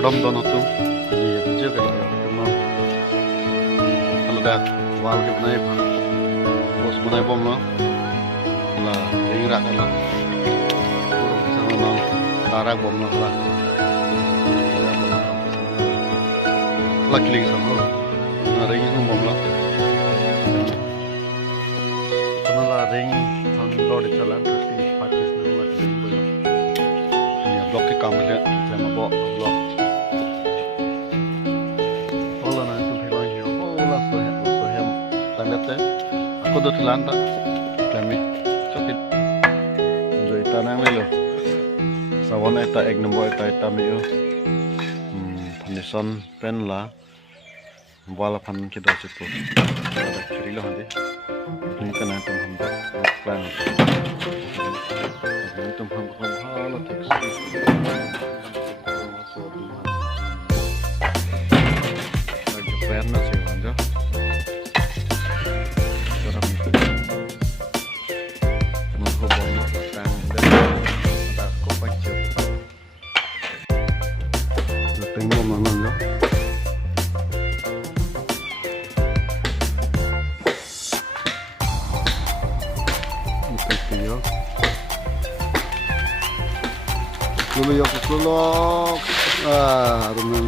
odom dono tu ni je ke la tu no kalau dah wal ke benai pun bos benai bom lo la ring rak lo sama no tarak bom lo la kling sama lo na ring itu bom lo sama la ring sang do de jalan di pacis na la kling bo ni blok ke kam le sama bo blok aku tuh telantar, kami cokit, jadi tanang lelo, sawan eta ek nombor eta miu, panison pen lah, wala pan kita situ, ada ciri loh nanti, ini kan itu hamba, plan, itu hamba halo teks, lagi plan nasi aja. Tengok mana dah. Itu ya. Kuluk. Ah, rumah